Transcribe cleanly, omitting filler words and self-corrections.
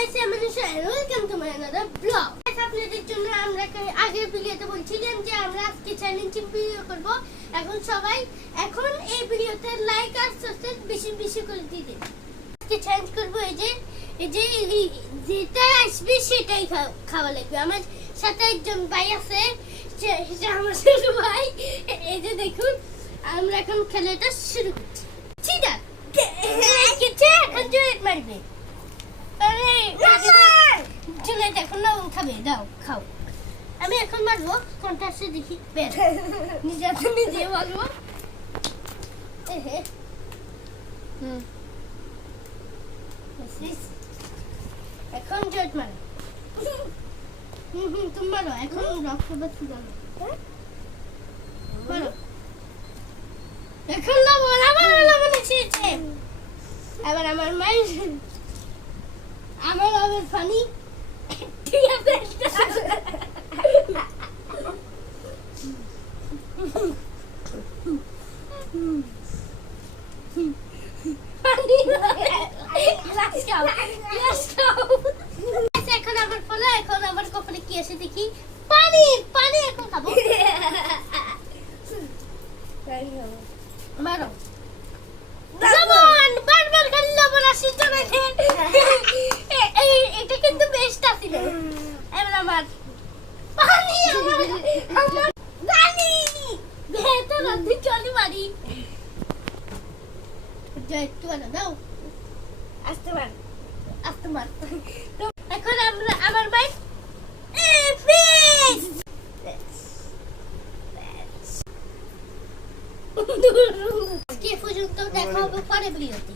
Welcome to my another blog. আপনাদের জন্য আমরা আগের ভিডিওতে বলছিলাম যে আমরা আজকে চ্যালেঞ্জিং ভিডিও করব। এখন এই ভিডিওতে লাইক আর সাবস্ক্রাইব বেশি বেশি করে দিন। আজকে চ্যালেঞ্জ করব যেটা আসবে সেটাই খাওয়া লাগবে। আমার সাথে একজন ভাই আছে, সেটা আমার ছোট ভাই। এই যে দেখুন, আমরা এখন খেলাটা শুরু করছি। চিদা এখন জয়েট মারবে। চলে দেখো না, খাবে, দাও খাও। আমি এখন মারবো, কোনটা আসছে দেখি। নিজে মারবো। এখন জয়েট মারো। তুমি মারো, এখন রক্ত বাচ্চু মারো। মারো এখন। লবণ এসেছে। আবার আমার মায়ের আবার ফানি। ঠিক আছে, এখন আবার ফলো। এখন আবার কপালে কি আসে দেখি। পানি পানি এখন খাবো। মারো লবণ, বারবার খালি লবণ আসি চলে। এটা কিন্তু বেস্ট আছিল। এবার আমার পানি, আমার পানি ভেতর অর্ধেক চলে মারি। একটু দাও, আসতে মার। এখন আমার ভাই কে পর্যন্ত দেখা হবে পরে ভিডিওতে।